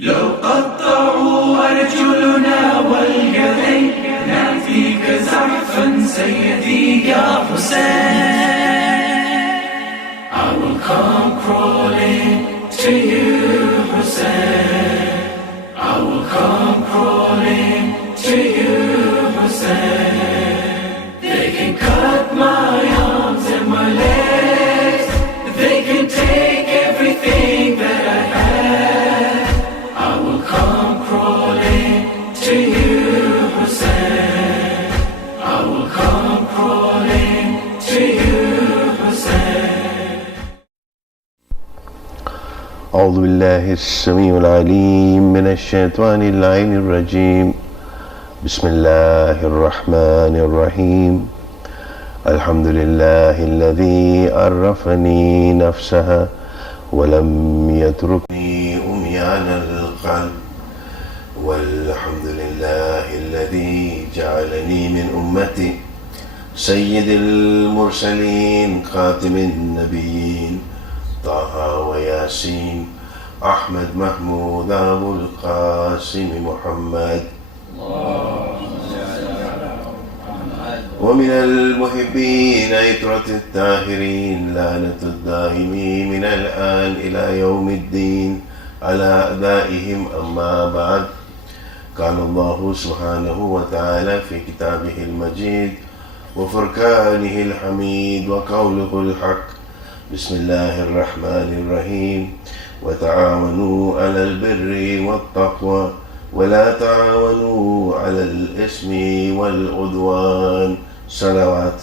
لو قطعوا أرجلنا واليدين فيك زحفا سيدي يا حسين. I will come crawling to you, Hussein. I will come crawling to you, Hussein. They can cut my arms and my legs. They can take everything that I have. I will come crawling to you, Hussein. I will come crawling to you, Hussein. أعوذ بالله السميع العليم من الشيطان اللعين الرجيم. بسم الله الرحمن الرحيم. الحمد لله الذي عرفني نفسها ولم يتركني أميان القلب. والحمد لله الذي جعلني من أمتي سيد المرسلين خاتم النبيين طه وياسين أحمد محمود أبو القاسم محمد. ومن المحبين عترة الطاهرين لعنة الدائمين من الآن إلى يوم الدين على أعدائهم. أما بعد، قال الله سبحانه وتعالى في كتابه المجيد وفرقانه الحميد وقوله الحق. بسم الله الرحمن الرحيم. وتعاونوا على البر والتقوى ولا تعاونوا على الإثم والعدوان. صلوات.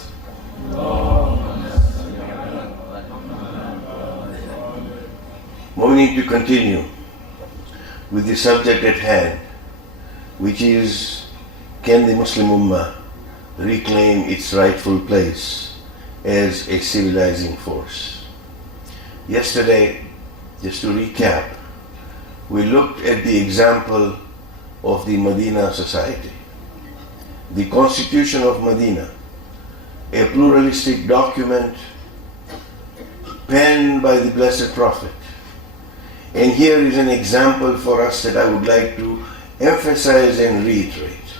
Moving to continue with the subject at hand, which is, can the Muslim Ummah reclaim its rightful place as a civilizing force? Yesterday, just to recap, we looked at the example of the Medina society, the Constitution of Medina, a pluralistic document penned by the Blessed Prophet. And here is an example for us that I would like to emphasize and reiterate.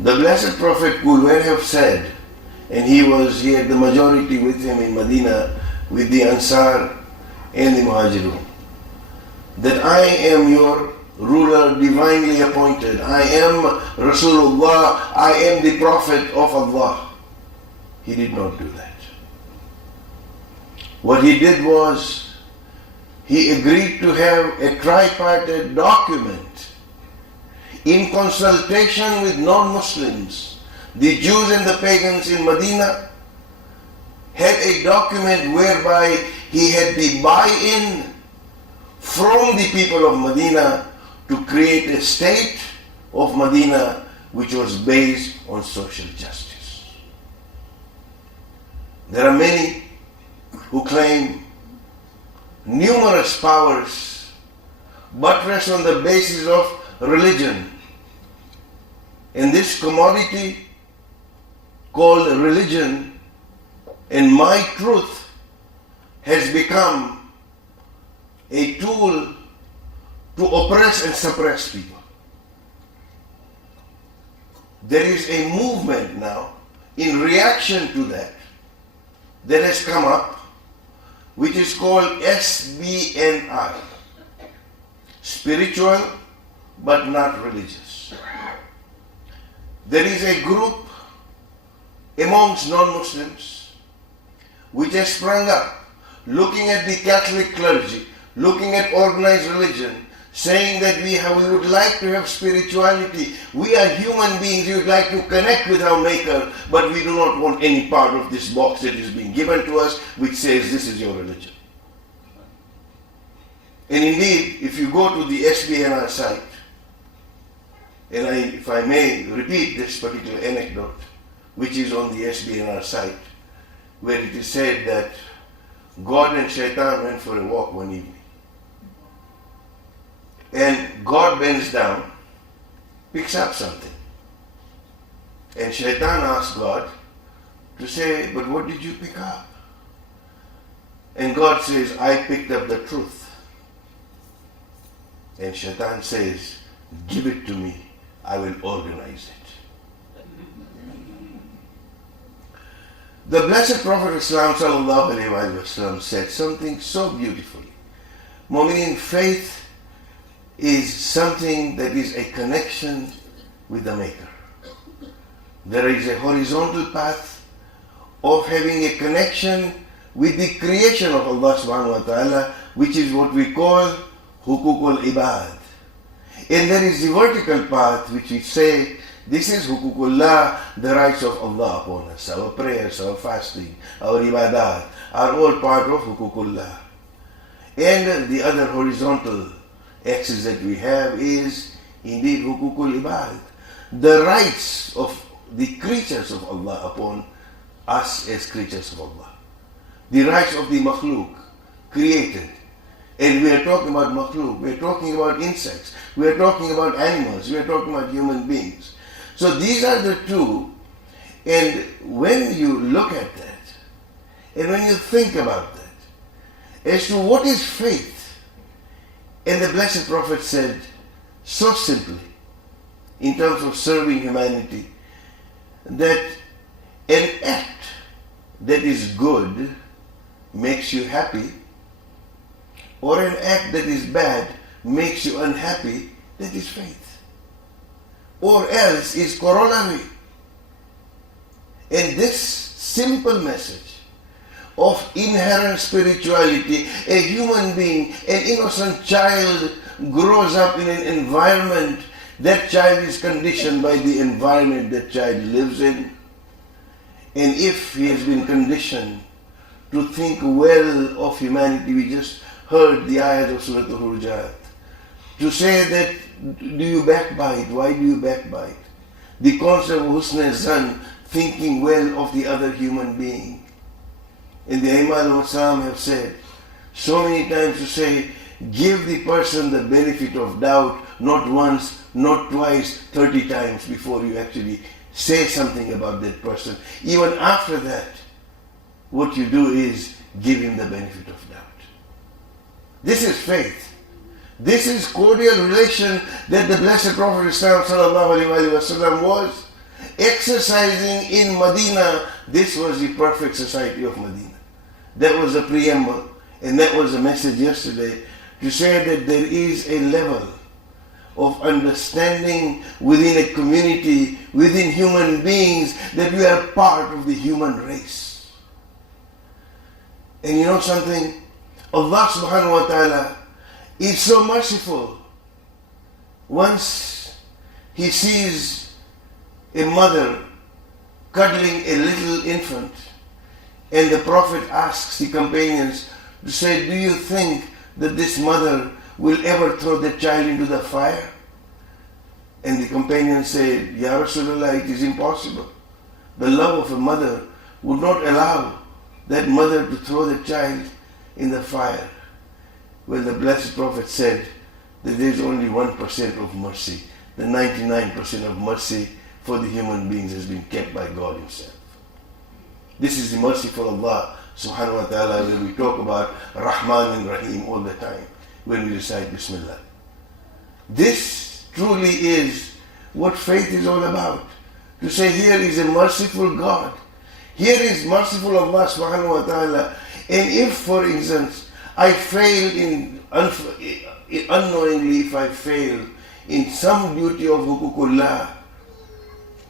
The Blessed Prophet could well have said, and he had the majority with him in Medina, with the Ansar and the Muhajirun, that I am your ruler divinely appointed. I am Rasulullah. I am the Prophet of Allah. He did not do that. What he did was, he agreed to have a tripartite document in consultation with non-Muslims. The Jews and the pagans in Medina had a document whereby he had the buy-in from the people of Medina to create a state of Medina which was based on social justice. There are many who claim numerous powers buttressed on the basis of religion. And this commodity called religion and my truth has become a tool to oppress and suppress people. There is a movement now in reaction to that has come up, which is called SBNI, spiritual but not religious. There is a group amongst non-Muslims which has sprung up, looking at the Catholic clergy, looking at organized religion, saying that we would like to have spirituality. We are human beings, we would like to connect with our Maker, but we do not want any part of this box that is being given to us, which says this is your religion. And indeed, if you go to the SBNR site, and if I may repeat this particular anecdote, which is on the SBNR site, where it is said that God and Shaitan went for a walk one evening. And God bends down, picks up something. And Shaitan asks God to say, but what did you pick up? And God says, I picked up the truth. And Shaitan says, give it to me, I will organize it. The Blessed Prophet ﷺ said something so beautifully. Mu'mineen, faith is something that is a connection with the Maker. There is a horizontal path of having a connection with the creation of Allah subhanahu wa ta'ala, which is what we call hukukul ibad. And there is the vertical path which we say, this is hukukullah, the rights of Allah upon us. Our prayers, our fasting, our ibadat are all part of hukukullah. And the other horizontal axis that we have is indeed hukukul ibad, the rights of the creatures of Allah upon us as creatures of Allah. The rights of the makhluk, created. And we are talking about makhluk, we are talking about insects, we are talking about animals, we are talking about human beings. So these are the two, and when you look at that, and when you think about that, as to what is faith, and the Blessed Prophet said so simply, in terms of serving humanity, that an act that is good makes you happy, or an act that is bad makes you unhappy, that is faith. Or else is corollary. And this simple message of inherent spirituality, a human being, an innocent child grows up in an environment, that child is conditioned by the environment that child lives in. And if he has been conditioned to think well of humanity, we just heard the ayat of Surah Al-Hujurat, to say that, do you backbite? Why do you backbite? The concept of husn zan, thinking well of the other human being. And the Aimah have said so many times to say, give the person the benefit of doubt, not once, not twice, 30 times before you actually say something about that person. Even after that, what you do is give him the benefit of doubt. This is faith. This is cordial relation that the Blessed Prophet ﷺ was exercising in Medina. This was the perfect society of Medina. That was the preamble, and that was the message yesterday, to say that there is a level of understanding within a community, within human beings, that we are part of the human race. And you know something? Allah subhanahu wa ta'ala is so merciful. Once he sees a mother cuddling a little infant, and the Prophet asks the companions to say, do you think that this mother will ever throw the child into the fire? And the companions said, Ya Rasulullah, it is impossible. The love of a mother would not allow that mother to throw the child in the fire. Well, the Blessed Prophet said that there is only 1% of mercy. The 99% of mercy for the human beings has been kept by God Himself. This is the merciful Allah subhanahu wa ta'ala, when we talk about Rahman and Rahim all the time, when we recite Bismillah. This truly is what faith is all about. To say, here is a merciful God. Here is merciful Allah subhanahu wa ta'ala. And if, for instance, I fail unknowingly, if I fail in some duty of hukukullah,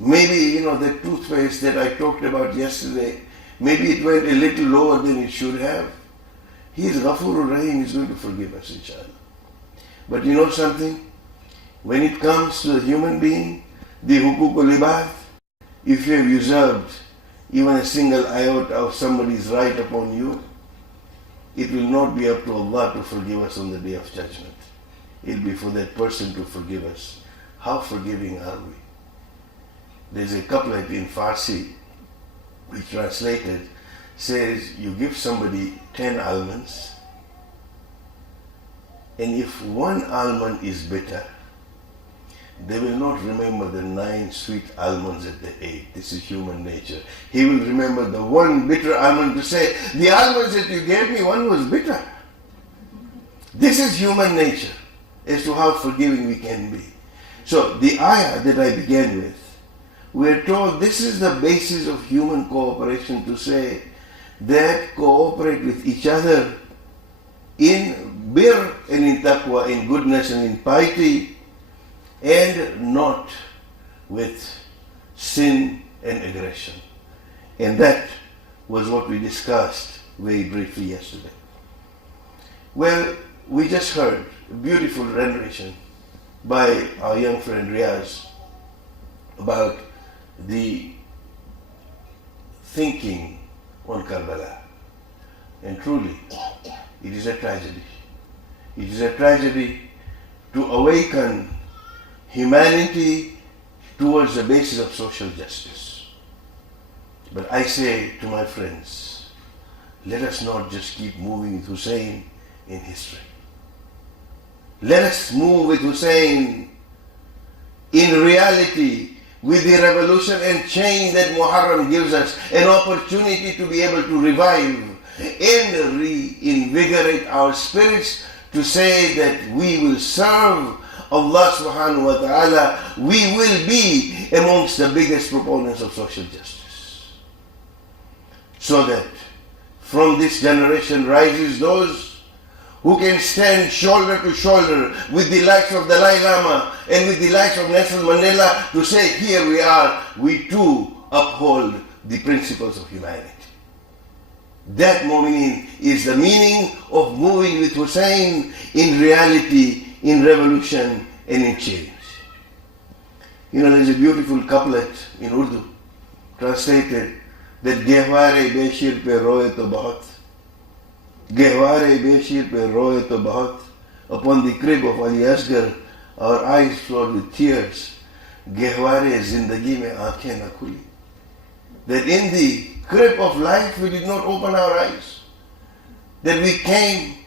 maybe, the toothpaste that I talked about yesterday, maybe it went a little lower than it should have. He is Ghafurur Rahim, He's going to forgive us, inshallah. But you know something? When it comes to the human being, the hukukul ibad, if you have usurped even a single iota of somebody's right upon you, it will not be up to Allah to forgive us on the Day of Judgment. It will be for that person to forgive us. How forgiving are we? There's a couplet in Farsi, which translated says, you give somebody 10 almonds, and if one almond is bitter, they will not remember the 9 sweet almonds that they ate. This is human nature. He will remember the one bitter almond to say, the almonds that you gave me, one was bitter. This is human nature. as to how forgiving we can be. So the ayah that I began with, we're told this is the basis of human cooperation, to say that cooperate with each other in bir and in taqwa, in goodness and in piety, and not with sin and aggression. And that was what we discussed very briefly yesterday. Well, we just heard a beautiful rendition by our young friend Riaz about the thinking on Karbala. And truly, it is a tragedy. It is a tragedy to awaken humanity towards the basis of social justice. But I say to my friends, let us not just keep moving with Hussein in history. Let us move with Hussein in reality, with the revolution and change that Moharram gives us, an opportunity to be able to revive and reinvigorate our spirits, to say that we will serve Allah subhanahu wa ta'ala. We will be amongst the biggest proponents of social justice. So that from this generation rises those who can stand shoulder to shoulder with the likes of Dalai Lama and with the likes of Nelson Mandela, to say, here we are, we too uphold the principles of humanity. That, mu'mineen, is the meaning of moving with Hussein in reality, in revolution and in change. You know, there's a beautiful couplet in Urdu, translated, that Gehware Beshir pe roye to bahut. Gehware Beshir pe roye to bahut. Upon the crib of Ali Asghar, our eyes flowed with tears. Gehware zindagi mein aankhein na khuli. That in the crib of life we did not open our eyes. That we came,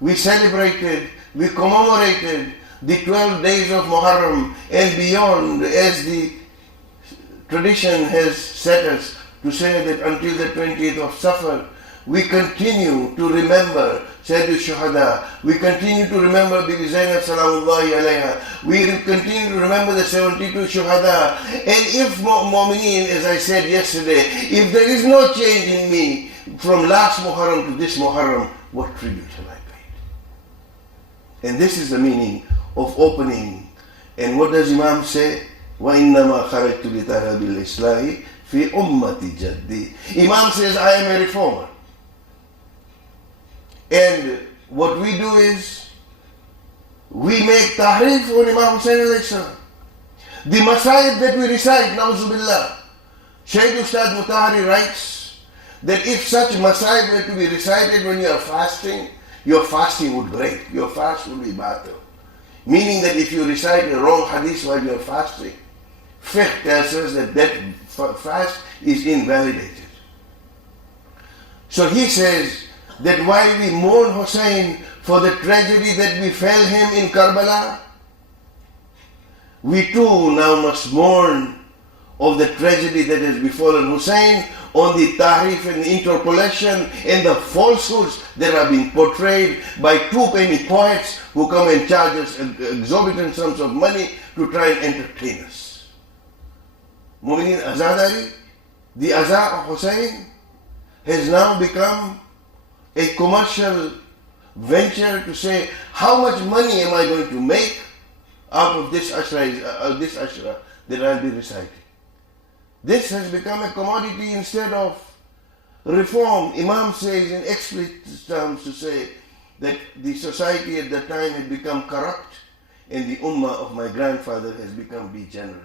we celebrated, we commemorated the 12 days of Moharram and beyond, as the tradition has set us to say that until the 20th of Safar, we continue to remember Sayyid al-Shuhada. We continue to remember Bibi Zainab Salamullahi alayha. We continue to remember the 72 Shuhada. And if mu'mineen, as I said yesterday, if there is no change in me from last Muharram to this Muharram, what tribute have I paid? And this is the meaning of opening. And what does Imam say? وَإِنَّمَا خَرَجْتُ لِتَرَبِ الْإِسْلَاهِ فِي أُمَّةِ جَدِّي. Imam says, I am a reformer. And what we do is, we make tahrif on Imam Hussain alayhi salam. The masayib that we recite, na'uzubillah, Shaykh Ustad Mutahari writes that if such masayib were to be recited when you are fasting, your fasting would break, your fast would be battled. Meaning that if you recite a wrong hadith while you are fasting, fiqh tells us that that fast is invalidated. So he says that while we mourn Hussein for the tragedy that befell him in Karbala, we too now must mourn of the tragedy that has befallen Hussein on the tahrif and the interpolation and the falsehoods that are being portrayed by two-penny poets who come and charge us exorbitant sums of money to try and entertain us. Mu'mineen Azadari, the Azaa of Hussein, has now become a commercial venture to say, how much money am I going to make out of this ashra that I'll be reciting? This has become a commodity instead of reform. Imam says in explicit terms to say that the society at that time had become corrupt and the ummah of my grandfather has become degenerate.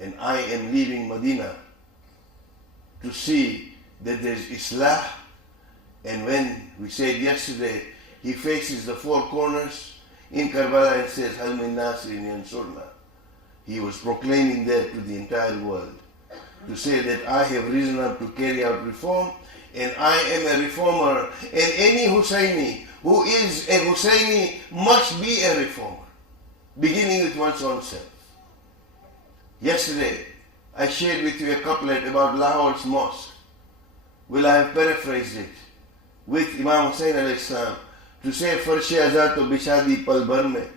And I am leaving Medina to see that there's Islah. And when we said yesterday, he faces the four corners in Karbala and says, Hal min Nasirin yansurna. He was proclaiming that to the entire world, to say that I have risen up to carry out reform, and I am a reformer, and any Husseini who is a Husseini must be a reformer, beginning with one's own self. Yesterday, I shared with you a couplet about Lahore's mosque. Well, I have paraphrased it with Imam Hussain alayhi salam to say फर्श अज़ा तो बिछादी पल भर में,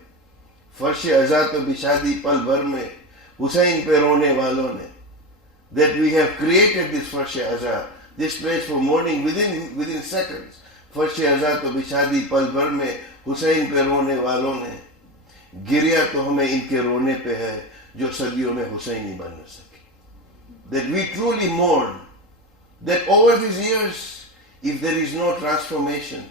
फर्श अज़ा तो बिछादी पल भर में, हुसैन पे रोने वालों ने. That we have created this फर्श अज़ा, this place for mourning within seconds. फर्श अज़ा तो बिछादी पल भर में, हुसैन पे रोने वालों ने. गिरिया तो हमें इनके रोने पे है जो सदियों में हुसैनी बन न सके. That we truly mourn that over these years, if there is no transformation,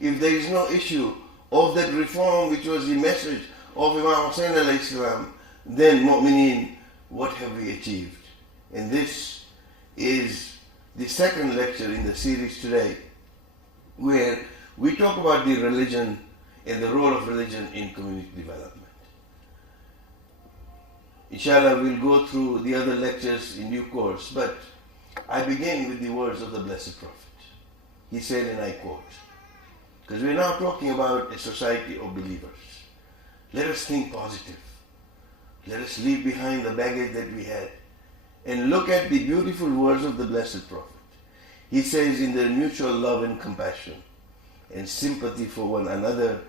if there is no issue of that reform which was the message of Imam Hussain alayhi salam, then mu'mineen, what have we achieved? And this is the second lecture in the series today, where we talk about the religion and the role of religion in community development. Inshallah, we'll go through the other lectures in due course, but I begin with the words of the Blessed Prophet. He said, and I quote, because we're now talking about a society of believers. Let us think positive. Let us leave behind the baggage that we had and look at the beautiful words of the Blessed Prophet. He says, in their mutual love and compassion and sympathy for one another,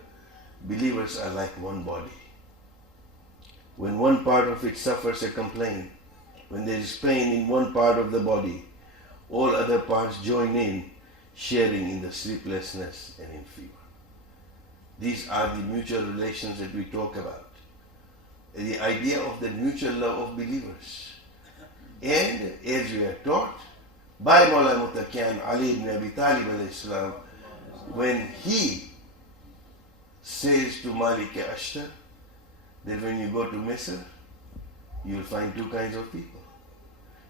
believers are like one body. When one part of it suffers a complaint, when there is pain in one part of the body, all other parts join in, sharing in the sleeplessness and in fever. These are the mutual relations that we talk about. The idea of the mutual love of believers. And as we are taught by Mawla Mutakiyan Ali ibn Abi Talib alayhi salam, when he says to Malik Ashtar that when you go to Misr, you will find two kinds of people.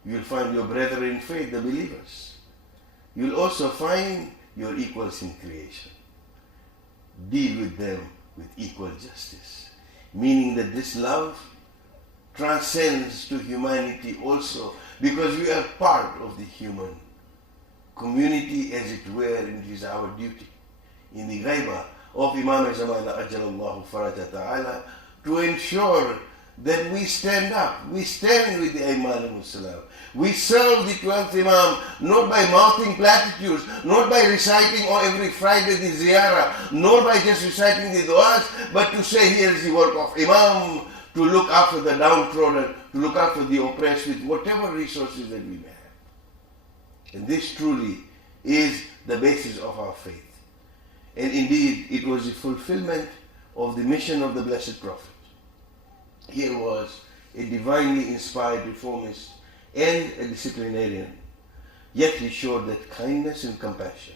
You will find your brethren in faith, the believers. You will also find your equals in creation. Deal with them with equal justice. Meaning that this love transcends to humanity also, because we are part of the human community, as it were, and it is our duty in the ghaibah of Imam Zamana Ajalallahu Faraja Ta'ala to ensure that we stand up, we stand with the Imam Salam. We serve the 12th Imam not by mouthing platitudes, not by reciting every Friday the ziyarah, nor by just reciting the du'as, but to say here is the work of Imam, to look after the downtrodden, to look after the oppressed with whatever resources that we may have. And this truly is the basis of our faith. And indeed, it was the fulfillment of the mission of the Blessed Prophet. Here was a divinely inspired reformist and a disciplinarian, yet he showed that kindness and compassion,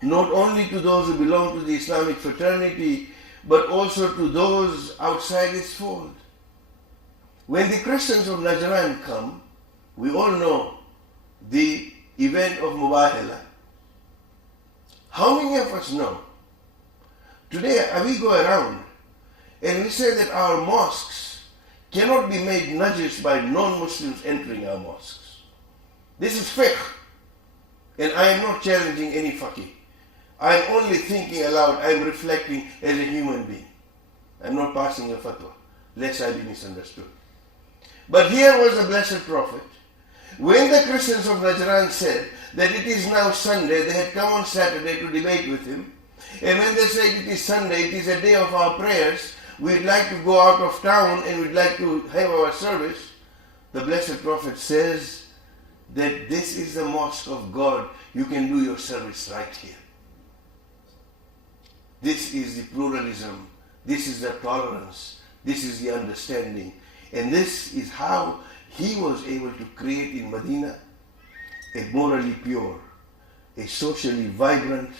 not only to those who belong to the Islamic fraternity, but also to those outside its fold. When the Christians of Najran come, we all know the event of Mubahala. How many of us know? Today we go around and we say that our mosques cannot be made najis by non-Muslims entering our mosques. This is fiqh. And I am not challenging any faqih. I am only thinking aloud. I am reflecting as a human being. I am not passing a fatwa, lest I be misunderstood. But here was the Blessed Prophet. When the Christians of Najran said that it is now Sunday, they had come on Saturday to debate with him. And when they said it is Sunday, it is a day of our prayers, we'd like to go out of town and we'd like to have our service, the Blessed Prophet says that this is the mosque of God. You can do your service right here. This is the pluralism. This is the tolerance. This is the understanding. And this is how he was able to create in Medina a morally pure, a socially vibrant,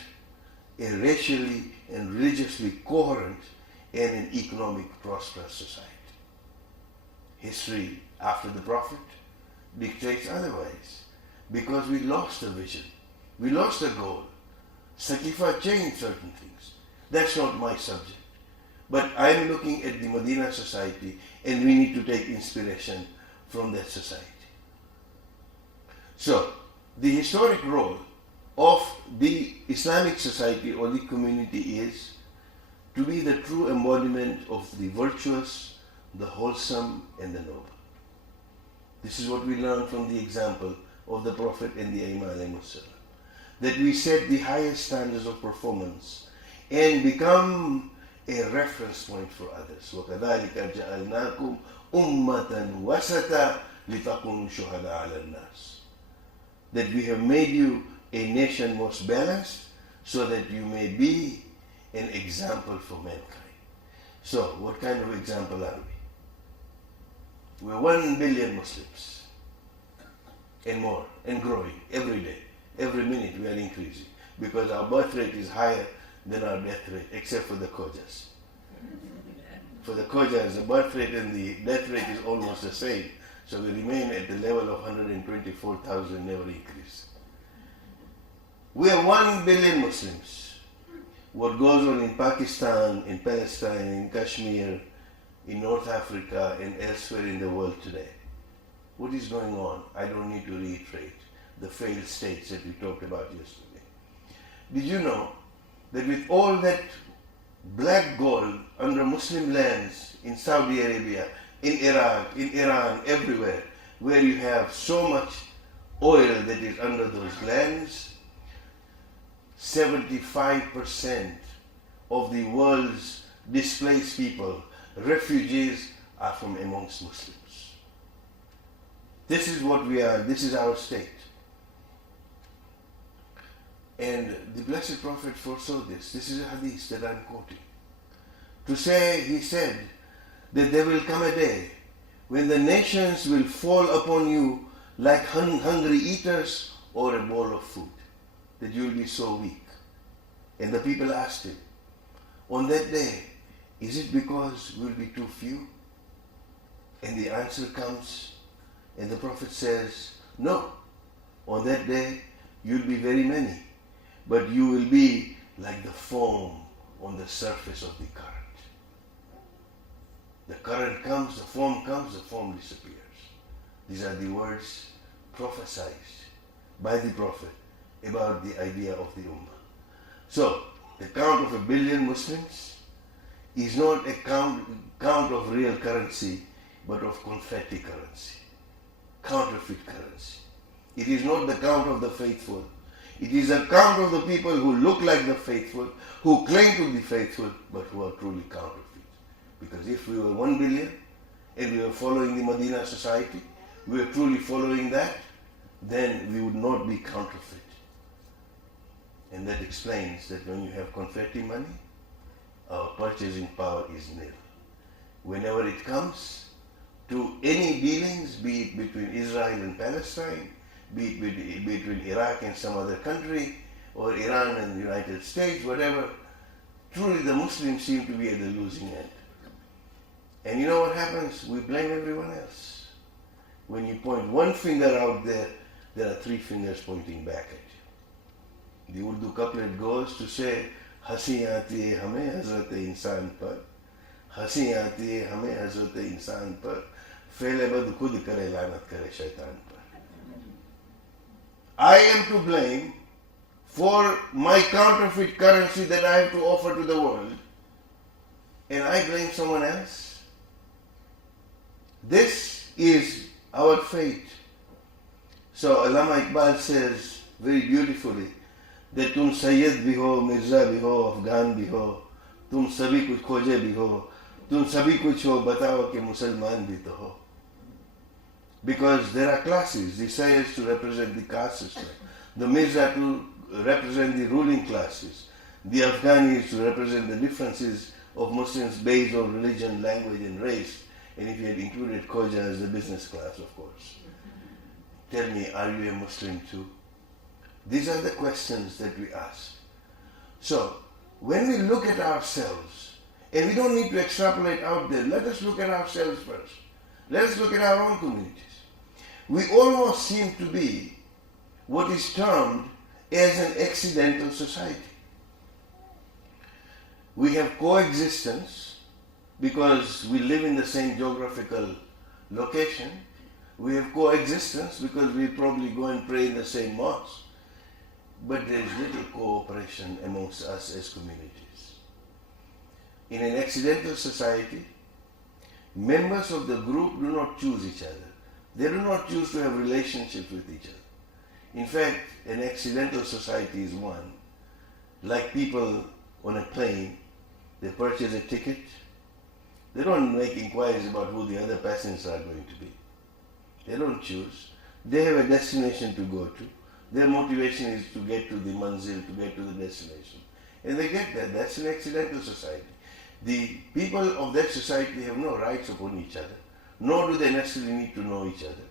a racially and religiously coherent, and an economic prosperous society. History after the Prophet dictates otherwise, because we lost the vision, we lost the goal. Saqifa changed certain things. That's not my subject. But I'm looking at the Medina society, and we need to take inspiration from that society. So, the historic role of the Islamic society or the community is to be the true embodiment of the virtuous, the wholesome, and the noble. This is what we learn from the example of the Prophet and the Imam alayhi salam, that we set the highest standards of performance and become a reference point for others. وَكَذَلِكَ جَعَلْنَاكُمْ أُمَّةً وَسَطًا لِتَكُونُوا شُهَدَاءَ عَلَى النَّاسِ. That we have made you a nation most balanced, so that you may be an example for mankind. So, what kind of example are we? We're 1 billion Muslims and more, and growing every day. Every minute we are increasing, because our birth rate is higher than our death rate, except for the Khojas. For the Khojas, the birth rate and the death rate is almost the same. So we remain at the level of 124,000, never increase. We are 1 billion Muslims. What goes on in Pakistan, in Palestine, in Kashmir, in North Africa, and elsewhere in the world today. What is going on? I don't need to reiterate the failed states that we talked about yesterday. Did you know that with all that black gold under Muslim lands in Saudi Arabia, in Iraq, in Iran, everywhere, where you have so much oil that is under those lands, 75% of the world's displaced people, refugees, are from amongst Muslims. This is what we are, this is our state. And the Blessed Prophet foresaw this. This is a hadith that I'm quoting. To say, he said, that there will come a day when the nations will fall upon you like hungry eaters or a bowl of food, that you will be so weak. And the people asked him, on that day, is it because we will be too few? And the answer comes, and the Prophet says, no, on that day, you'll be very many, but you will be like the foam on the surface of the current. The current comes, the foam disappears. These are the words prophesied by the Prophet about the idea of the Ummah. So, the count of 1 billion Muslims is not a count of real currency, but of confetti currency, counterfeit currency. It is not the count of the faithful. It is a count of the people who look like the faithful, who claim to be faithful, but who are truly counterfeit. Because if we were 1 billion and we were following the Medina society, we were truly following that, then we would not be counterfeit. And that explains that when you have confetti money, our purchasing power is nil. Whenever it comes to any dealings, be it between Israel and Palestine, be it between Iraq and some other country, or Iran and the United States, whatever, truly the Muslims seem to be at the losing end. And you know what happens? We blame everyone else. When you point one finger out there, there are 3 fingers pointing back at you. The Urdu couplet goes to say, हंसी आती है हमें हजरत इंसान पर, हंसी आती है हमें हजरत इंसान पर, फेले बद खुद करे लानत करे शैतान पर. I am to blame for my counterfeit currency that I have to offer to the world, and I blame someone else. This is our fate. So Allama Iqbal says very beautifully that तुम सैयद भी हो, मिर्जा भी हो, अफगान भी हो, तुम सभी कुछ खोजे भी हो, तुम सभी कुछ हो, बताओ कि मुसलमान भी तो हो. Because there are classes, the Sayyids to represent the caste system, the Mirza to represent the ruling classes, the Afghanis to represent the differences of Muslims based on religion, language and race, and if you had included Khoja as the business class, of course. Tell me, are you a Muslim too? These are the questions that we ask. So, when we look at ourselves, and we don't need to extrapolate out there, let us look at ourselves first. Let us look at our own communities. We almost seem to be what is termed as an accidental society. We have coexistence because we live in the same geographical location. We have coexistence because we probably go and pray in the same mosque. But there is little cooperation amongst us as communities. In an accidental society, members of the group do not choose each other. They do not choose to have relationships with each other. In fact, an accidental society is one, like people on a plane, they purchase a ticket. They don't make inquiries about who the other passengers are going to be. They don't choose. They have a destination to go to. Their motivation is to get to the manzil, to get to the destination. And they get there. That's an accidental society. The people of that society have no rights upon each other, nor do they necessarily need to know each other.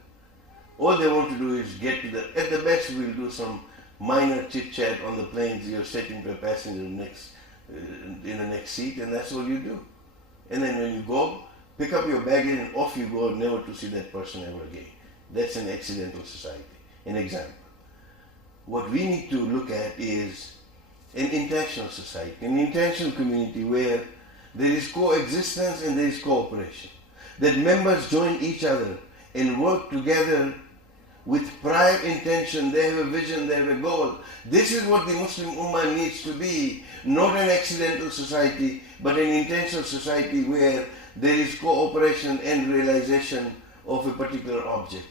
All they want to do is get to at the best we'll do some minor chit chat on the planes. You're sitting to a passenger in the next seat, and that's all you do. And then when you go, pick up your baggage and off you go, never to see that person ever again. That's an accidental society. An example. What we need to look at is an intentional society, an intentional community where there is coexistence and there is cooperation. That members join each other and work together with prior intention. They have a vision, they have a goal. This is what the Muslim Ummah needs to be, not an accidental society, but an intentional society where there is cooperation and realization of a particular object,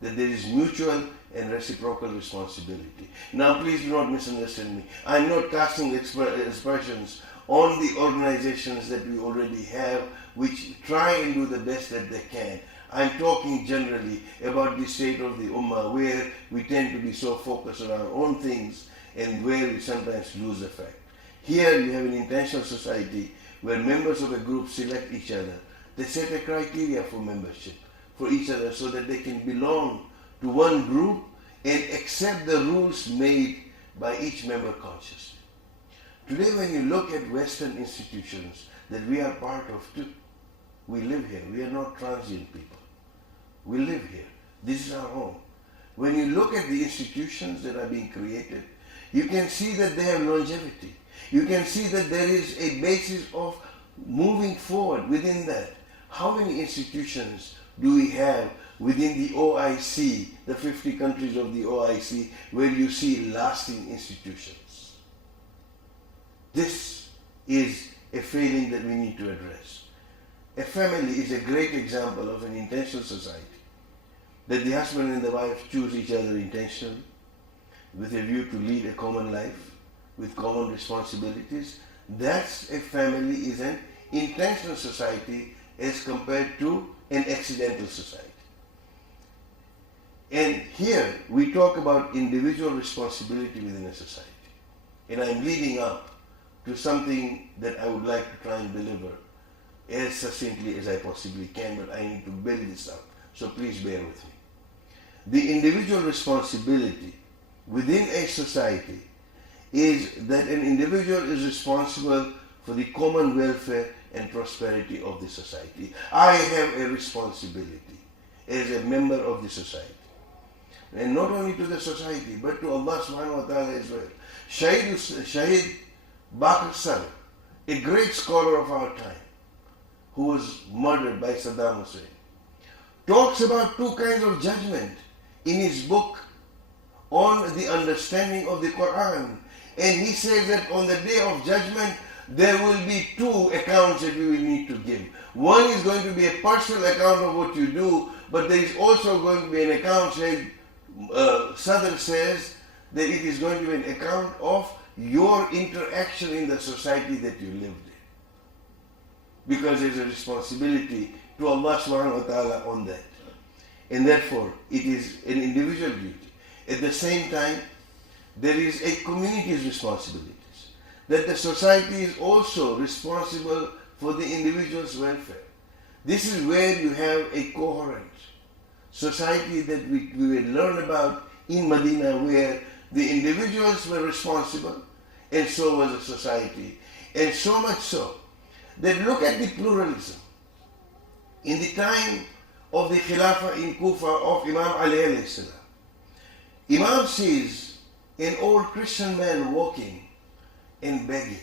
that there is mutual and reciprocal responsibility. Now please do not misunderstand me. I am not casting aspersions on the organizations that we already have, which try and do the best that they can. I'm talking generally about the state of the Ummah, where we tend to be so focused on our own things and where we sometimes lose the fact. Here you have an intentional society where members of a group select each other. They set a criteria for membership for each other so that they can belong to one group and accept the rules made by each member consciously. Today when you look at Western institutions that we are part of too, we live here. We are not transient people. We live here. This is our home. When you look at the institutions that are being created, you can see that they have longevity. You can see that there is a basis of moving forward within that. How many institutions do we have within the OIC, the 50 countries of the OIC, where you see lasting institutions? This is a failing that we need to address. A family is a great example of an intentional society, that the husband and the wife choose each other intentionally with a view to lead a common life with common responsibilities. That's a family is an intentional society as compared to an accidental society. And here we talk about individual responsibility within a society. And I'm leading up to something that I would like to try and deliver as succinctly as I possibly can, but I need to build this up. So please bear with me. The individual responsibility within a society is that an individual is responsible for the common welfare and prosperity of the society. I have a responsibility as a member of the society. And not only to the society, but to Allah subhanahu wa ta'ala as well. Shahid Bakr Sar, a great scholar of our time, who was murdered by Saddam Hussein, talks about two kinds of judgment in his book on the understanding of the Quran. And he says that on the day of judgment, there will be two accounts that we will need to give. One is going to be a personal account of what you do, but there is also going to be an account, Sadr says, that it is going to be an account of your interaction in the society that you lived in. Because there is a responsibility to Allah subhanahu wa ta'ala on that. And therefore, it is an individual duty. At the same time, there is a community's responsibilities. That the society is also responsible for the individual's welfare. This is where you have a coherent society that we will learn about in Medina, where the individuals were responsible and so was the society. And so much so that look at the pluralism. In the time of the Khilafah in Kufa of Imam Ali alayhi salam, Imam sees an old Christian man walking and begging.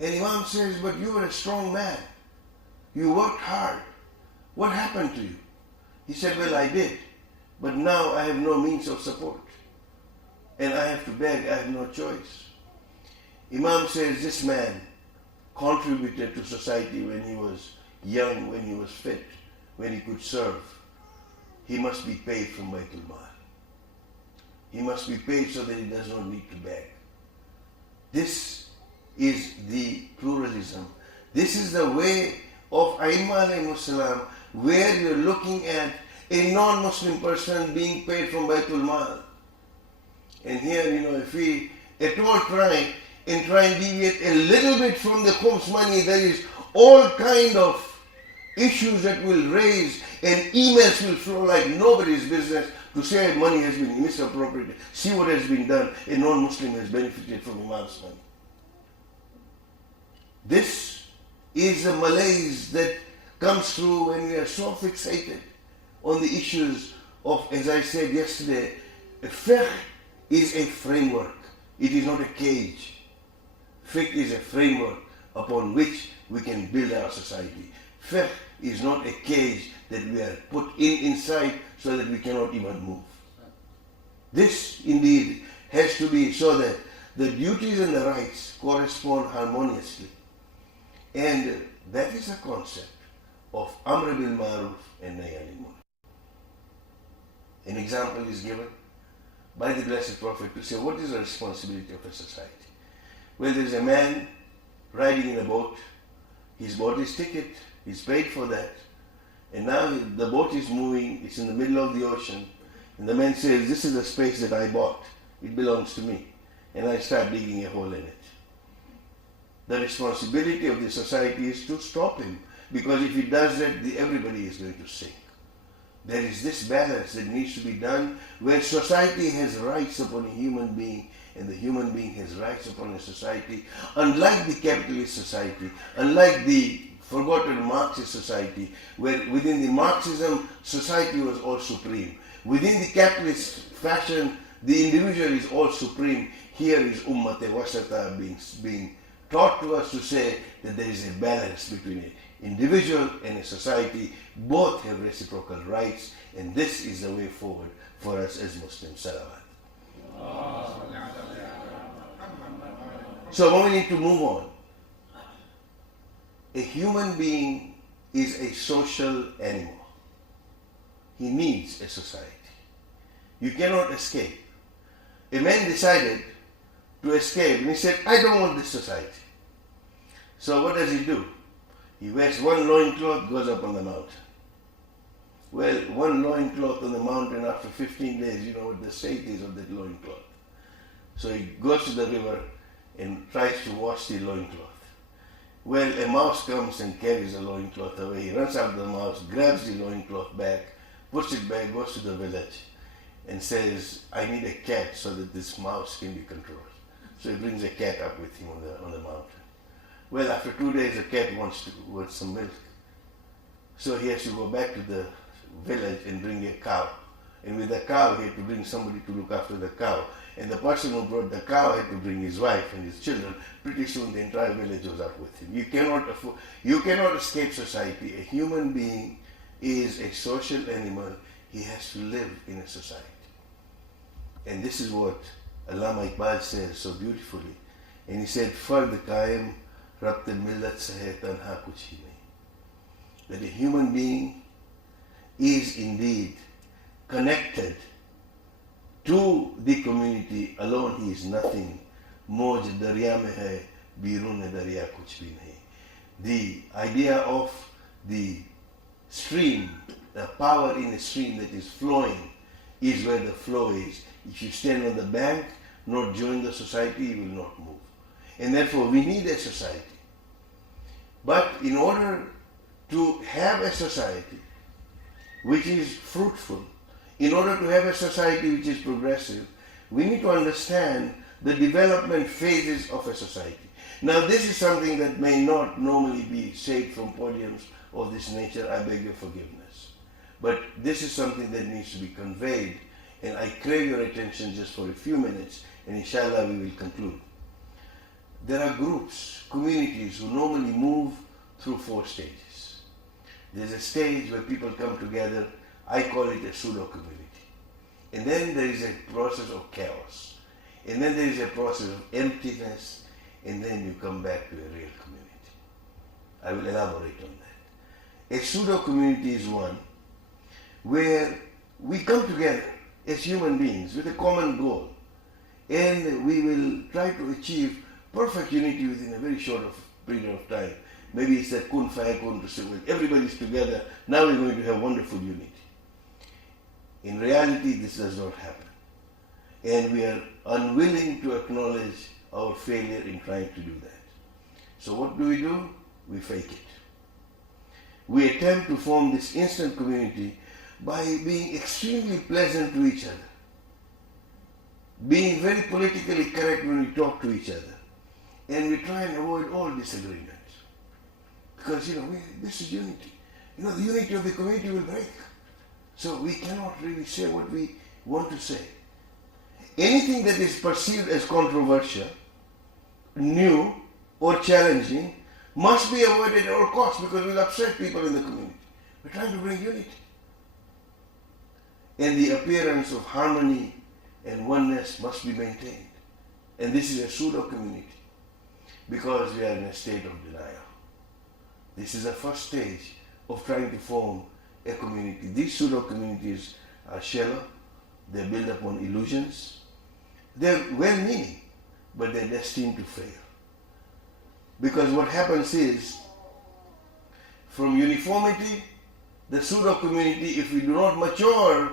And Imam says, but you were a strong man. You worked hard. What happened to you? He said, well, I did. But now I have no means of support. And I have to beg. I have no choice. Imam says, this man contributed to society when he was young, when he was fit, when he could serve. He must be paid from Baitul Mal. He must be paid so that he does not need to beg. This is the pluralism. This is the way of Aimma alayhimus salam, where you're looking at a non-Muslim person being paid from Baitul Mal. And here, if we at all try and deviate a little bit from the khums money, there is all kind of issues that will raise, and emails will flow like nobody's business to say money has been misappropriated. See what has been done. A non-Muslim has benefited from Imam's money. This is the malaise that comes through when we are so fixated on the issues of, as I said yesterday, fiqh is a framework. It is not a cage. Fiqh is a framework upon which we can build our society. Fiqh is not a cage that we are put inside so that we cannot even move. This indeed has to be so that the duties and the rights correspond harmoniously. And that is the concept of Amr bil Ma'ruf and Nahy anil Munkar. An example is given by the Blessed Prophet to say what is the responsibility of a society. Well, there is a man riding in a boat. He's bought his ticket. He's paid for that. And now the boat is moving. It's in the middle of the ocean. And the man says, this is the space that I bought. It belongs to me. And I start digging a hole in it. The responsibility of the society is to stop him. Because if he does that, everybody is going to sink. There is this balance that needs to be done where society has rights upon a human being and the human being has rights upon a society. Unlike the capitalist society, unlike the forgotten Marxist society, where within the Marxism, society was all supreme. Within the capitalist fashion, the individual is all supreme. Here is Ummate Wasata being taught to us to say that there is a balance between an individual and a society. Both have reciprocal rights, and this is the way forward for us as Muslims. Salawat. So we need to move on. A human being is a social animal. He needs a society. You cannot escape. A man decided to escape and he said, I don't want this society. So what does he do? He wears one loincloth, goes up on the mountain. Well, one loincloth on the mountain after 15 days, you know what the state is of that loincloth. So he goes to the river and tries to wash the loincloth. Well, a mouse comes and carries the loincloth away. He runs after the mouse, grabs the loincloth back, puts it back, goes to the village and says, I need a cat so that this mouse can be controlled. So he brings a cat up with him on the mountain. Well, after 2 days, the cat wants some milk. So he has to go back to the village and bring a cow. And with the cow, he had to bring somebody to look after the cow. And the person who brought the cow had to bring his wife and his children. Pretty soon, the entire village was up with him. You cannot escape society. A human being is a social animal. He has to live in a society. And this is what Allama Iqbal says so beautifully. And he said, Fard Qaim Rabt Millat Sahe Tanha Kuch Hi Nahi. That a human being is indeed connected to the community. Alone he is nothing. Moj darya mein hai, birun darya kuch bhi nahi. The idea of the stream, the power in a stream that is flowing, is where the flow is. If you stand on the bank, not join the society, you will not move. And therefore we need a society. But in order to have a society which is fruitful, in order to have a society which is progressive, we need to understand the development phases of a society. Now this is something that may not normally be said from podiums of this nature. I beg your forgiveness. But this is something that needs to be conveyed, and I crave your attention just for a few minutes, and inshallah we will conclude. There are groups, communities who normally move through 4 stages. There's a stage where people come together. I call it a pseudo-community. And then there is a process of chaos. And then there is a process of emptiness. And then you come back to a real community. I will elaborate on that. A pseudo-community is one where we come together as human beings with a common goal. And we will try to achieve perfect unity within a very short period of time. Maybe it's that kun fayakun to say, well, everybody's together, now we're going to have wonderful unity. In reality, this does not happen. And we are unwilling to acknowledge our failure in trying to do that. So what do? We fake it. We attempt to form this instant community by being extremely pleasant to each other, being very politically correct when we talk to each other, and we try and avoid all disagreements. Because, this is unity. The unity of the community will break. So we cannot really say what we want to say. Anything that is perceived as controversial, new, or challenging must be avoided at all costs because it will upset people in the community. We're trying to bring unity. And the appearance of harmony and oneness must be maintained. And this is a pseudo-community because we are in a state of denial. This is the first stage of trying to form a community. These pseudo-communities are shallow, they're built upon illusions, they're well-meaning, but they're destined to fail. Because what happens is, from uniformity, the pseudo-community, if we do not mature,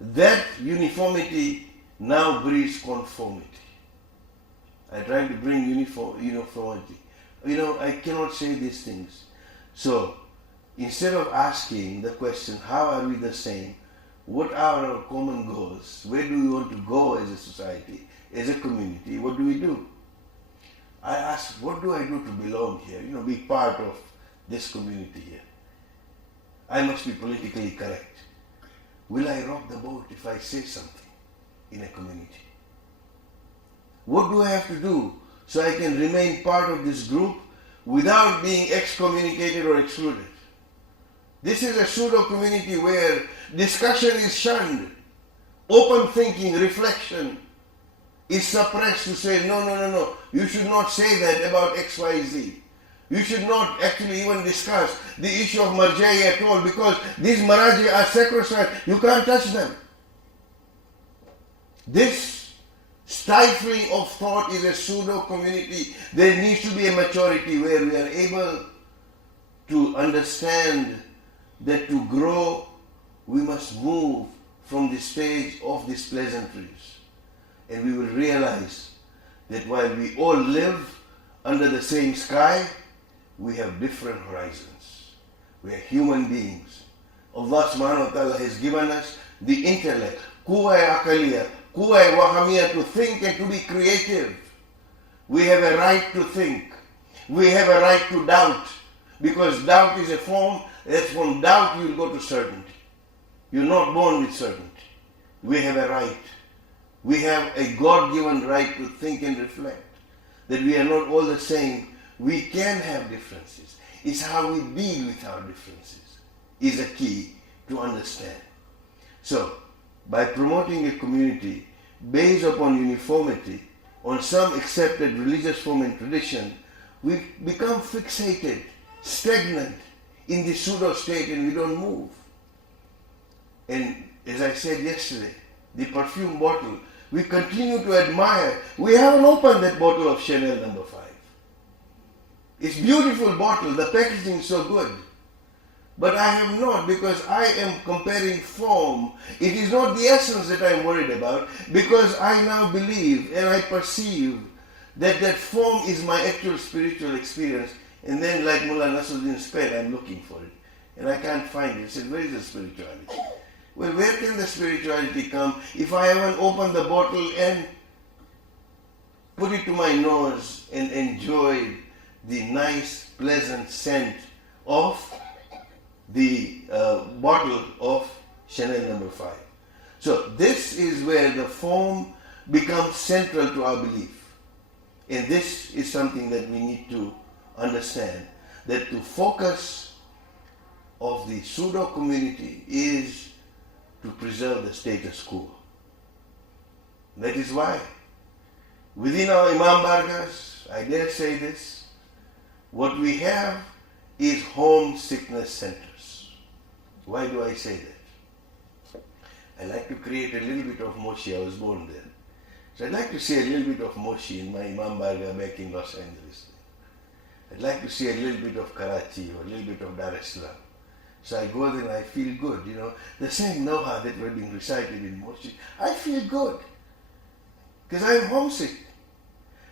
that uniformity now breeds conformity. I try to bring uniformity. I cannot say these things. So, instead of asking the question, how are we the same? What are our common goals? Where do we want to go as a society, as a community? What do? I ask, what do I do to belong here? Be part of this community here. I must be politically correct. Will I rock the boat if I say something in a community? What do I have to do so I can remain part of this group without being excommunicated or excluded? This is a pseudo-community where discussion is shunned. Open thinking, reflection is suppressed to say, no, you should not say that about XYZ. You should not actually even discuss the issue of marjai at all because these maraji are sacrosanct. You can't touch them. This stifling of thought is a pseudo-community. There needs to be a maturity where we are able to understand that to grow, we must move from the stage of these pleasantries. And we will realize that while we all live under the same sky, we have different horizons. We are human beings. Allah subhanahu wa ta'ala has given us the intellect, quwwah aqaliyah, quwwah wahamiyah, to think and to be creative. We have a right to think. We have a right to doubt. Because doubt is a form, that's from doubt you will go to certainty. You're not born with certainty. We have a right. We have a God-given right to think and reflect. That we are not all the same. We can have differences. It's how we deal with our differences is a key to understand. So, by promoting a community based upon uniformity, on some accepted religious form and tradition, we become fixated, stagnant in the pseudo-state and we don't move. And as I said yesterday, the perfume bottle, we continue to admire. We haven't opened that bottle of Chanel No. 5. It's a beautiful bottle, the packaging is so good. But I have not, because I am comparing form. It is not the essence that I'm worried about, because I now believe and I perceive that that form is my actual spiritual experience. And then, like Mullah Nasruddin said, I'm looking for it. And I can't find it. He said, where is the spirituality? Well, where can the spirituality come if I haven't opened the bottle and put it to my nose and enjoyed the nice, pleasant scent of the bottle of Chanel No. 5. So this is where the form becomes central to our belief. And this is something that we need to understand, that the focus of the pseudo-community is to preserve the status quo. That is why within our Imam Bargas, I dare say this, what we have is homesickness centers. Why do I say that? I like to create a little bit of Moshi. I was born there. So I'd like to see a little bit of Moshi in my Imam Barga back in Los Angeles. I'd like to see a little bit of Karachi or a little bit of Dar es Salaam. So I go there and I feel good, you know. The same Noha that were being recited in Moshi, I feel good because I'm homesick.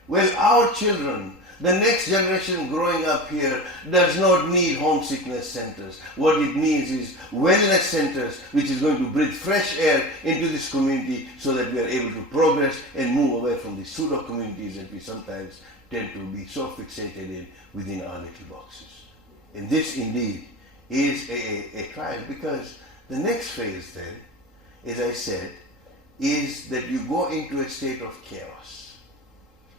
Well, our children, the next generation growing up here, does not need homesickness centers. What it needs is wellness centers, which is going to breathe fresh air into this community so that we are able to progress and move away from the pseudo communities that we sometimes tend to be so fixated in within our little boxes. And this indeed is a trial, because the next phase then, as I said, is that you go into a state of chaos.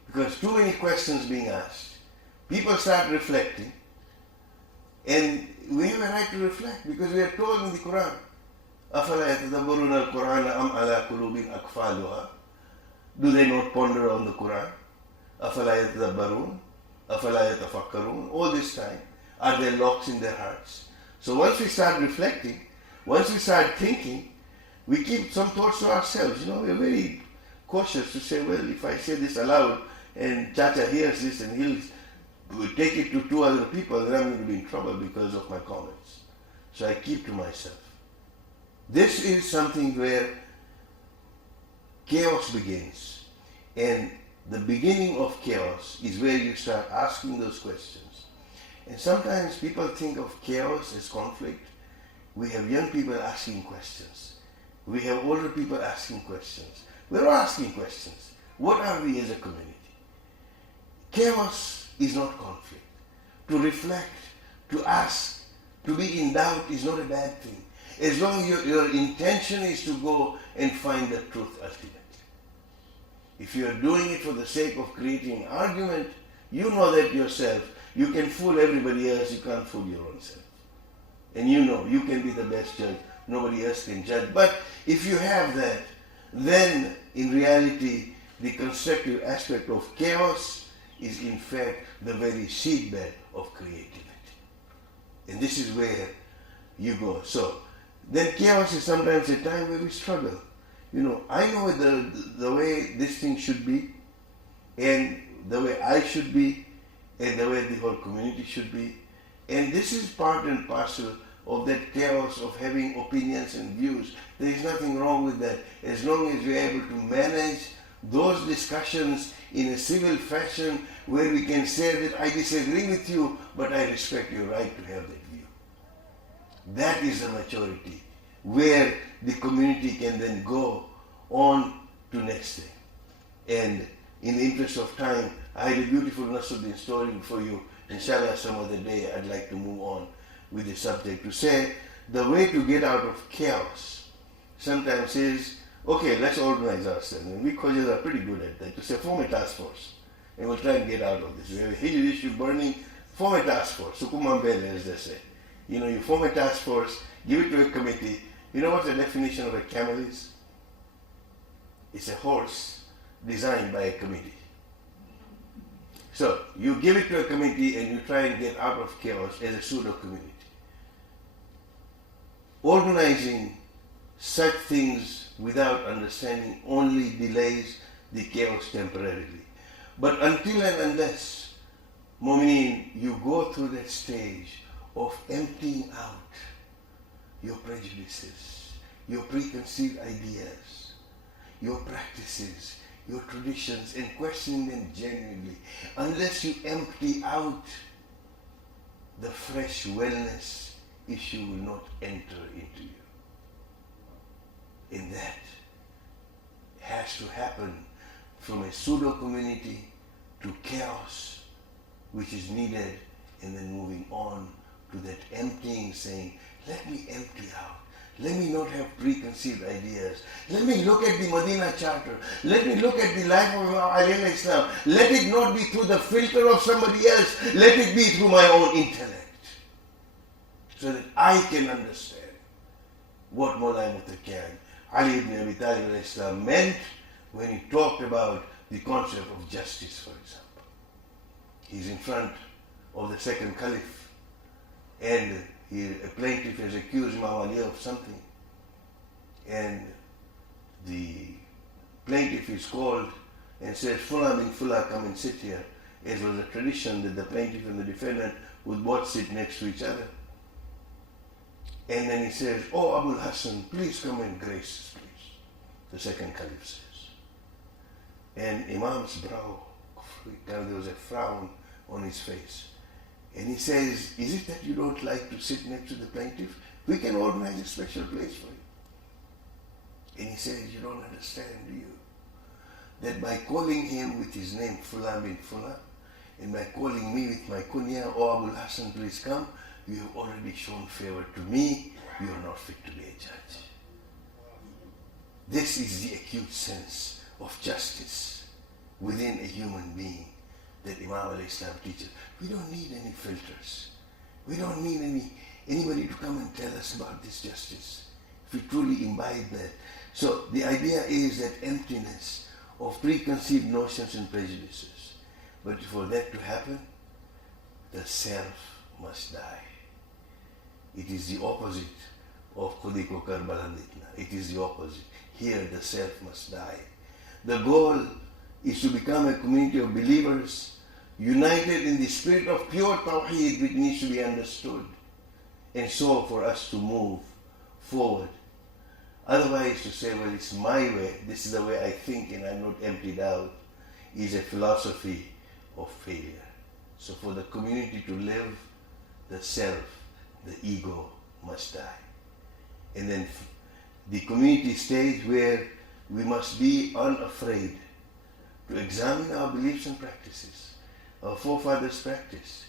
Because too many questions being asked, people start reflecting, and we have a right to reflect because we are told in the Quran, أَفَلَا يَتَدَبَّرُونَ الْقُرْآنَ أَمْ عَلَى قُلُوبٍ أَقْفَالُهَا. Do they not ponder on the Quran? أَفَلَا يَتَدَبَّرُونَ أَفَلَا يَتَفَكَّرُونَ. All this time, are there locks in their hearts? So once we start reflecting, once we start thinking, we keep some thoughts to ourselves. You know, we're very cautious to say, well, if I say this aloud and Chacha hears this and he'll take it to two other people, then I'm going to be in trouble because of my comments. So I keep to myself. This is something where chaos begins. And the beginning of chaos is where you start asking those questions. And sometimes people think of chaos as conflict. We have young people asking questions. We have older people asking questions. We're all asking questions. What are we as a community? Chaos is not conflict. To reflect, to ask, to be in doubt is not a bad thing. As long as your intention is to go and find the truth ultimately. If you are doing it for the sake of creating an argument, you know that yourself. You can fool everybody else, you can't fool your own self. And you know, you can be the best judge, nobody else can judge. But if you have that, then in reality, the constructive aspect of chaos is in fact the very seedbed of creativity. And this is where you go. So, then chaos is sometimes a time where we struggle. You know, I know the way this thing should be, and the way I should be, and the way the whole community should be. And this is part and parcel of that chaos of having opinions and views. There is nothing wrong with that, as long as we are able to manage those discussions in a civil fashion where we can say that I disagree with you, but I respect your right to have that view. That is the maturity, where the community can then go on to next thing. And in the interest of time, I had a beautiful Nasruddin story for you. Inshallah, some other day, I'd like to move on with the subject to say the way to get out of chaos sometimes is, okay, let's organize ourselves. And we Khojas are pretty good at that, to say, form a task force. And we'll try and get out of this. We have a huge issue burning, form a task force. Sukumambele, as they say. You know, you form a task force, give it to a committee. You know what the definition of a camel is? It's a horse designed by a committee. So you give it to a committee and you try and get out of chaos as a pseudo community. Organizing such things without understanding only delays the chaos temporarily. But until and unless, Mu'mineen, you go through that stage of emptying out your prejudices, your preconceived ideas, your practices, your traditions, and questioning them genuinely, unless you empty out, the fresh wellness issue will not enter into you. And that has to happen from a pseudo community to chaos, which is needed, and then moving on to that emptying, saying, let me empty out. Let me not have preconceived ideas. Let me look at the Medina Charter. Let me look at the life of Alayhi Islam. Let it not be through the filter of somebody else. Let it be through my own intellect. So that I can understand what Mawlana Mutaqiyyan, Ali ibn Abi Talib alayhi Islam meant when he talked about the concept of justice, for example. He's in front of the second caliph, and a plaintiff has accused Imam Ali of something, and the plaintiff is called and says, Fulah bin Fulah, come and sit here. It was a tradition that the plaintiff and the defendant would both sit next to each other. And then he says, oh, Abul Hassan, please come and grace us, please. The second caliph says. And Imam's brow, there was a frown on his face. And he says, is it that you don't like to sit next to the plaintiff? We can organize a special place for you. And he says, you don't understand, do you? That by calling him with his name, Fulah bin Fulah, and by calling me with my kunya, oh Abul Hassan, please come, you have already shown favor to me, you are not fit to be a judge. This is the acute sense of justice within a human being that Imam al-Islam teaches. We don't need any filters. We don't need anybody to come and tell us about this justice. If we truly imbibe that. So the idea is that emptiness of preconceived notions and prejudices. But for that to happen, the self must die. It is the opposite of Khudi ko Karbala Ditna. It is the opposite. Here the self must die. The goal is to become a community of believers united in the spirit of pure Tawheed, which needs to be understood. And so for us to move forward. Otherwise to say, well, it's my way, this is the way I think and I'm not emptied out, is a philosophy of failure. So for the community to live, the self, the ego must die. And then the community stage where we must be unafraid to examine our beliefs and practices. Our forefathers practiced.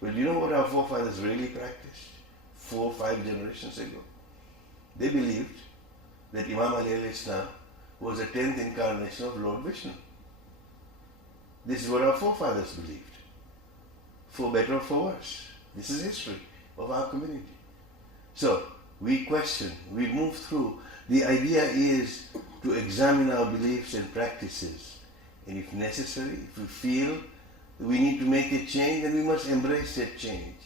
Well, you know what our forefathers really practiced 4 or 5 generations ago? They believed that Imam Ali al-Islam was a 10th incarnation of Lord Vishnu. This is what our forefathers believed. For better or for worse. This is history of our community. So, we question, we move through. The idea is to examine our beliefs and practices. And if necessary, if we feel that we need to make a change, then we must embrace that change.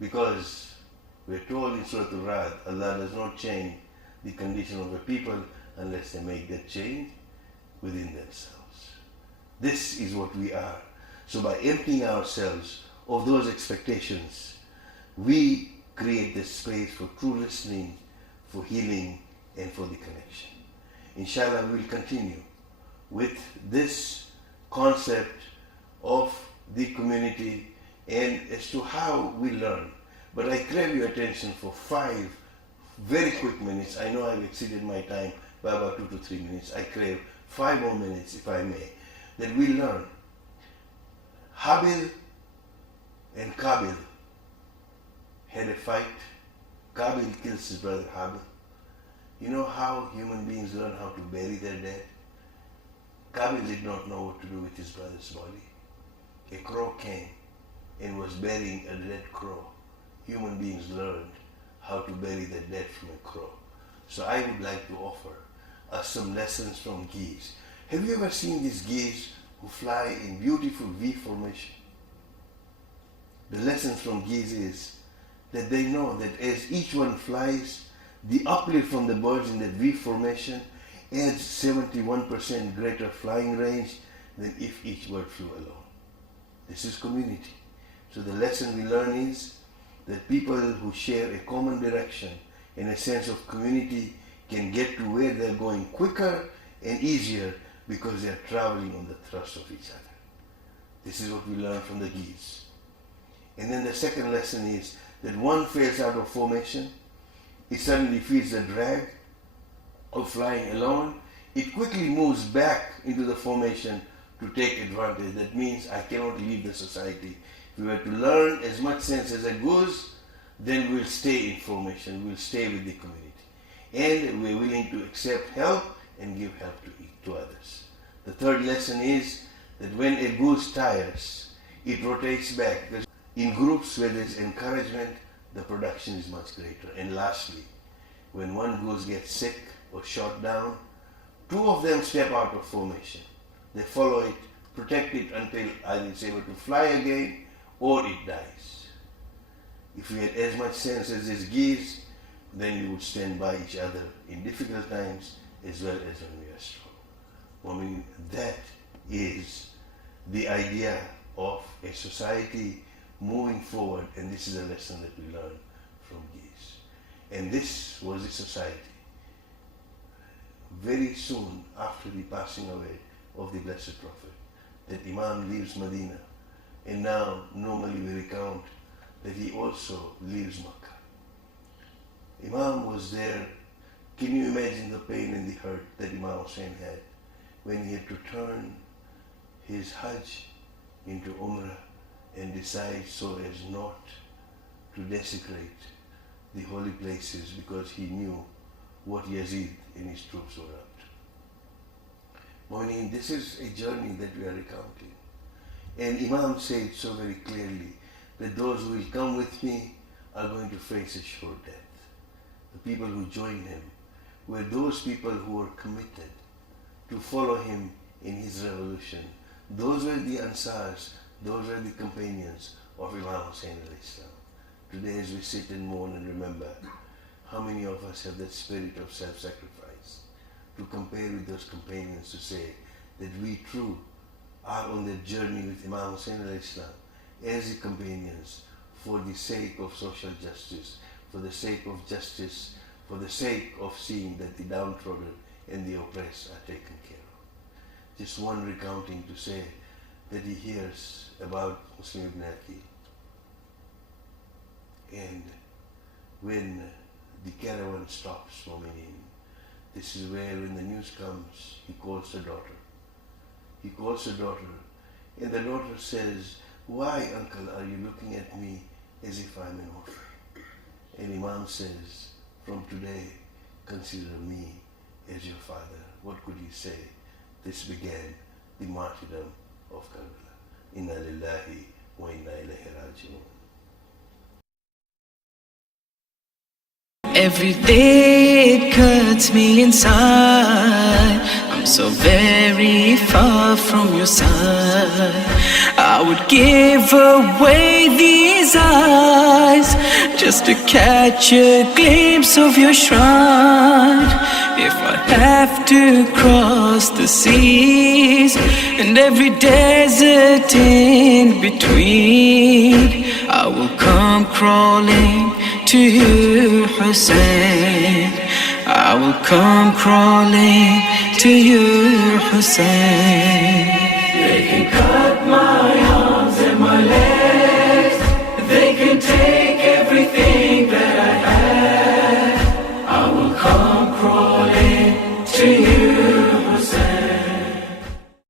Because we're told in Surah Al-Ra'd, Allah does not change the condition of a people unless they make that change within themselves. This is what we are. So by emptying ourselves of those expectations, we create the space for true listening, for healing, and for the connection. Inshallah, we will continue with this concept of the community and as to how we learn. But I crave your attention for 5 very quick minutes. I know I've exceeded my time by about 2 to 3 minutes. I crave 5 more minutes, if I may, that we learn. Habil and Qabil had a fight. Qabil kills his brother Habil. You know how human beings learn how to bury their dead? Qabil did not know what to do with his brother's body. A crow came and was burying a dead crow. Human beings learned how to bury their dead from a crow. So I would like to offer us some lessons from geese. Have you ever seen these geese who fly in beautiful V formation? The lessons from geese is that they know that as each one flies, the uplift from the birds in that V formation adds 71% greater flying range than if each bird flew alone. This is community. So the lesson we learn is that people who share a common direction and a sense of community can get to where they're going quicker and easier because they're traveling on the thrust of each other. This is what we learn from the geese. And then the second lesson is that one fails out of formation, it suddenly feels the drag of flying alone, it quickly moves back into the formation to take advantage. That means I cannot leave the society. If we were to learn as much sense as a goose, then we'll stay in formation, we'll stay with the community. And we're willing to accept help and give help to others. The third lesson is that when a goose tires, it rotates back. In groups where there's encouragement, the production is much greater. And lastly, when one goose gets sick or shot down, 2 of them step out of formation. They follow it, protect it until either it's able to fly again or it dies. If we had as much sense as these geese, then we would stand by each other in difficult times as well as when we are strong. I mean, that is the idea of a society moving forward, and this is a lesson that we learn from these. And this was the society. Very soon after the passing away of the Blessed Prophet, that Imam leaves Medina, and now normally we recount that he also leaves Makkah. Imam was there. Can you imagine the pain and the hurt that Imam Hussein had when he had to turn his Hajj into Umrah and decide so as not to desecrate the holy places, because he knew what Yazid and his troops were up to. I mean, this is a journey that we are recounting. And Imam said so very clearly that those who will come with me are going to face a sure death. The people who joined him were those people who were committed to follow him in his revolution. Those were the Ansars, those were the companions of Imam Hussein alayhi salam. Today, as we sit and mourn and remember, how many of us have that spirit of self-sacrifice to compare with those companions, to say that we too are on that journey with Imam Hussein alayhi salam as the companions, for the sake of social justice, for the sake of justice, for the sake of seeing that the downtrodden and the oppressed are taken care of. Just one recounting to say that he hears about Muslim ibn Aqil. And when the caravan stops Mu'mineen, this is where when the news comes, he calls the daughter. He calls the daughter, and the daughter says, "Why, uncle, are you looking at me as if I'm an orphan?" And Imam says, "From today, consider me as your father." What could he say? This began the martyrdom of Karbala. Inna lillahi wa inna ilayhi raji'un. Every day it cuts me inside. I'm so very far from your side. I would give away these eyes just to catch a glimpse of your shrine. If I have to cross the seas and every desert in between, I will come crawling to you, Hussein. I will come crawling to you, Hussein.